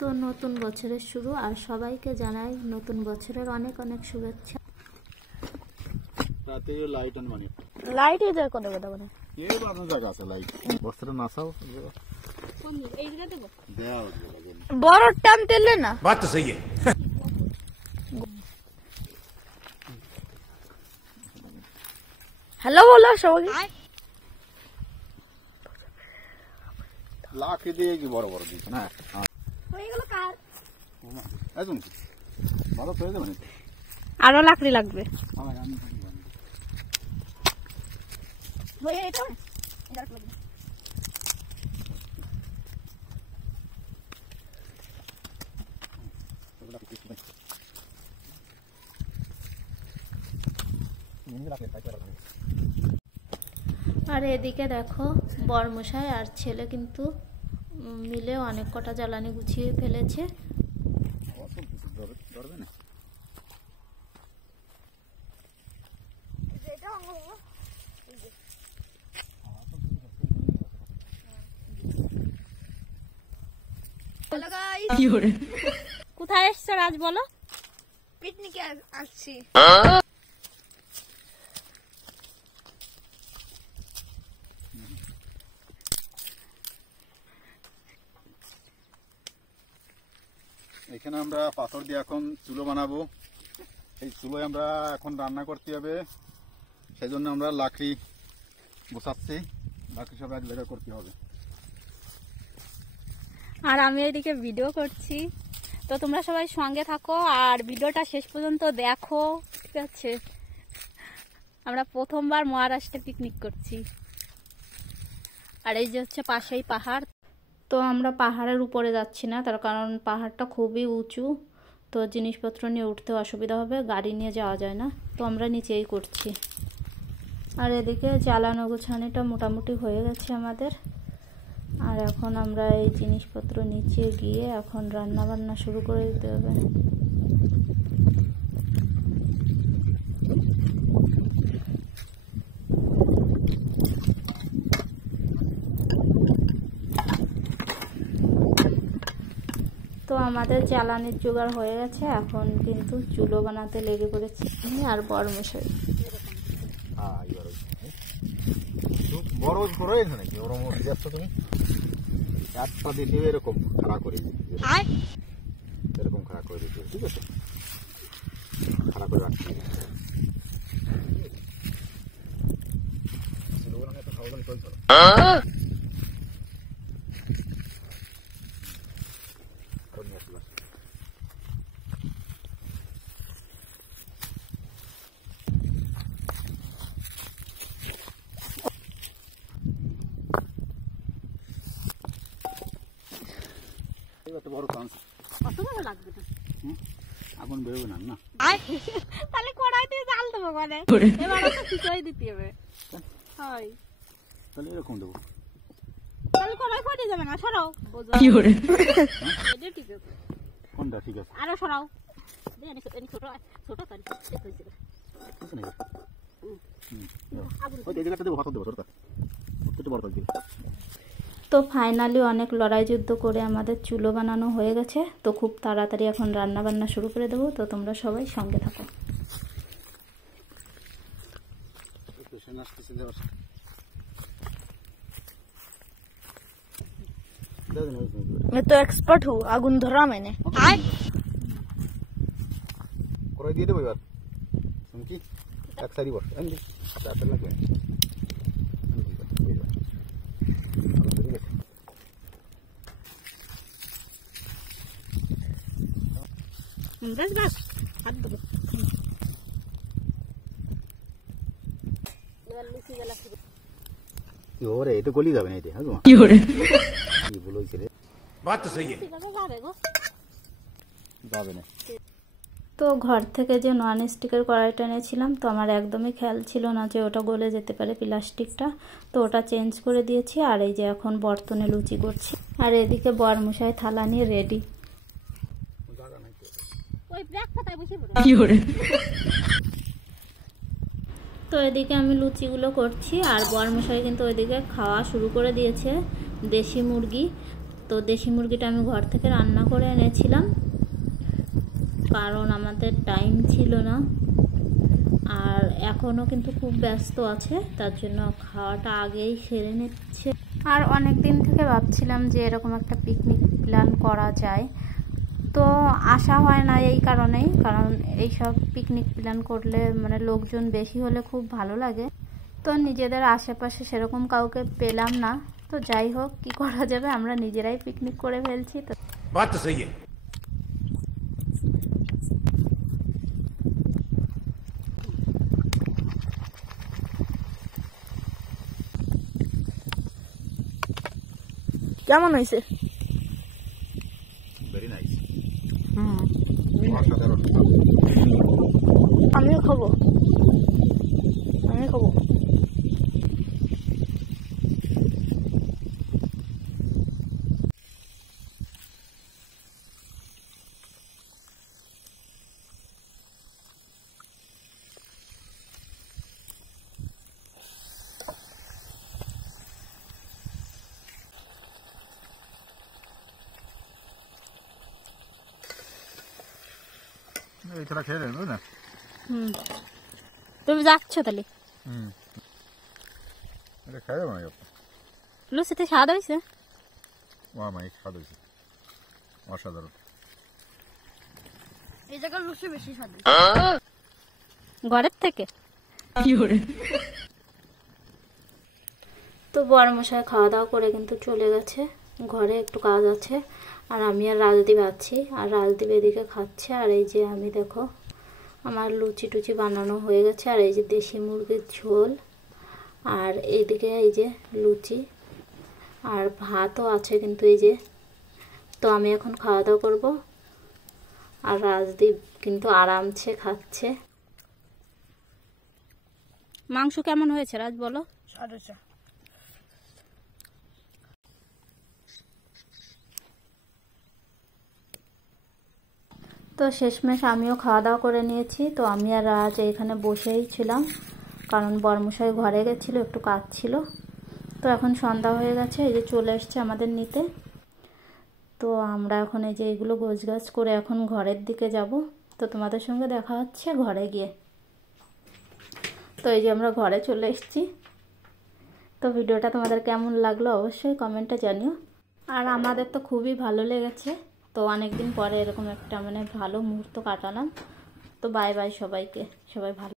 তো নতুন বছরের শুরু, আর সবাইকে জানাই নতুন বছরের অনেক অনেক শুভেচ্ছা। রাতে লাইট অন মানে লাইট এ যায় কোন কথা বলে এই বাজে জায়গা আছে লাইট বস্ত্র নাসাও এই দিকে দেব দেও বড় টান তেলে না बात तो सही है। হ্যালো বলো সবাইকে লাখ দিয়ে কি বড় বড় দিছ না হয়ে গেল কার একদম ভালো করে দেবেন আরো লাকড়ি লাগবে আমি হয়ে এটা এটা লাগবে আর এদিকে দেখো বরমশাই আর ছেলে কিন্তু মিলে অনেক কটা জ্বালানি গুছিয়ে ফেলেছে। কোথায় এসছো রাজ বলো? পিকনিকে আসছি। এখানে আমরা পাথর দিয়ে এখন চুলো বানাবো। এই চুলোয় আমরা এখন রান্না করতে হবে, সেই জন্য আমরা লাকড়ি বসাচ্ছি। বাকি সব এক জায়গায় করতে হবে। আর আমি এদিকে ভিডিও করছি, তো তোমরা সবাই সঙ্গে থাকো আর ভিডিওটা শেষ পর্যন্ত দেখো, ঠিক আছে? আমরা প্রথমবার মহারাষ্ট্রে পিকনিক করছি, আর এই যে হচ্ছে পাশেই পাহাড়। তো আমরা পাহাড়ের উপরে যাচ্ছি না, তার কারণ পাহাড়টা খুবই উঁচু, তো জিনিসপত্র নিয়ে উঠতে অসুবিধা হবে, গাড়ি নিয়ে যাওয়া যায় না, তো আমরা নিচেই করছি। আর এদিকে জ্বালানো গোছানিটা মোটামুটি হয়ে গেছে আমাদের। আর এখন আমরা এই জিনিসপত্র নিচে গিয়ে এখন রান্না বান্না শুরু করে দিতে হবে। তো আমাদের জ্বালানির জোগাড় হয়ে গেছে, এখন কিন্তু চুলো বানাতে লেগে পড়েছি আর বরমশাই। বড় বড় এখানে কি ওরম যাচ্ছ তুমি? একটা দিকে এরকম খাড়া করে দিচ্ছি, এরকম খাড়া করে দিচ্ছি, ঠিক আছে? খাড়া করে রাখছি। বড় চান্স আগুন বেরোবে না না, তাহলে কড়াইতে জাল দেবো, মানে এবার তো কিছুই দিতে হবে। হয় তাহলে এরকম দেবো, তাহলে কড়াই ফটে যাবে না, সরাও। কোনটা ঠিক আছে? আরো সরাও, ছোট ছোট তো ফাইনালি অনেক লড়াই যুদ্ধ করে আমাদের চুলো বানানো হয়ে গেছে। তো খুব তাড়াতাড়ি এখন রান্না বান্না শুরু করে দেবো, তো তোমরা সবাই সঙ্গে থাকো। मैं तो एक्सपर्ट हूँ आগুন ধরা मैंने। কড়াই দিয়ে দেবো এবার, তুমি কি এক সাইডই বস লাগবে। बस बस हाथ दो ওরে এটা গলি যাবে না, এটা হ্যাঁ কি বলছে রে? बात तो सही है। যাবে না। তো ঘর থেকে যে নন স্টিকের কড়াইটা এনেছিলাম, তো আমার একদমই খেয়াল ছিল না যে ওটা গলে যেতে পারে প্লাস্টিকটা, তো ওটা চেঞ্জ করে দিয়েছি। আর এই যে এখন বর্তনে লুচি করছি, আর এদিকে বরমশাই থালা নিয়ে রেডি। তো এদিকে আমি লুচিগুলো করছি, আর বরমশাই কিন্তু ওইদিকে খাওয়া শুরু করে দিয়েছে দেশি মুরগি। তো দেশি মুরগিটা আমি ঘর থেকে রান্না করে এনেছিলাম, কারণ আমাদের টাইম ছিল না, আর এখনও কিন্তু খুব ব্যস্ত আছে, তার জন্য খাওয়াটা আগেই সেরে নিচ্ছে। আর অনেক দিন থেকে ভাবছিলাম যে এরকম একটা পিকনিক প্ল্যান করা যায়, তো আসা হয় না এই কারণেই, কারণ এইসব পিকনিক প্ল্যান করলে মানে লোকজন বেশি হলে খুব ভালো লাগে, তো নিজেদের আশেপাশে সেরকম কাউকে পেলাম না। তো যাই হোক, কি করা যাবে, আমরা নিজেরাই পিকনিক করে ফেলছি। তো बात तो सही है। কেমন হয়েছে? Very nice. হুম, অসাধারণ। আমিও খাবো, আমিও খাবো। এইটা খেয়ে নেন না? তুমি যাচ্ছ তাহলে? এটা খাই যাবো না? লুচিতে স্বাদ হয়েছে? মাই স্বাদ হয়েছে অসাধারণ। এই জায়গার লুচি বেশি স্বাদ ঘরের থেকে। তো বড়মশাই খাওয়া দাওয়া করে কিন্তু চলে গেছে, ঘরে একটু কাজ আছে, আর আমি আর রাজদীপ আছি, আর রাজদীপ এদিকে খাচ্ছে, আর এই যে আমি দেখো আমার লুচি টুচি বানানো হয়ে গেছে, আর এই যে দেশি মুরগির ঝোল, আর এইদিকে এই যে লুচি আর ভাতও আছে কিন্তু এই যে। তো আমি এখন খাওয়া দাওয়া করবো, আর রাজদীপ কিন্তু আরামসে খাচ্ছে। মাংস কেমন হয়েছে রাজ বলো? তো শেষমেশ আমিও খাওয়া দাওয়া করে নিয়েছি। তো আমি আর রাজ এইখানে বসেই ছিলাম, কারণ বড়মশাই ঘরে গেছিলো, একটু কাজ ছিল। তো এখন সন্ধ্যা হয়ে গেছে, এই যে চলে এসছে আমাদের নিতে। তো আমরা এখন এই যে এইগুলো গোছগাছ করে এখন ঘরের দিকে যাব। তো তোমাদের সঙ্গে দেখা হচ্ছে ঘরে গিয়ে। তো এই যে আমরা ঘরে চলে এসেছি। তো ভিডিওটা তোমাদের কেমন লাগলো অবশ্যই কমেন্টে জানিও, আর আমাদের তো খুবই ভালো লেগেছে। তো অনেকদিন পরে এরকম একটা মানে ভালো মুহূর্ত কাটালাম। তো বাই বাই সবাইকে, সবাই ভালো।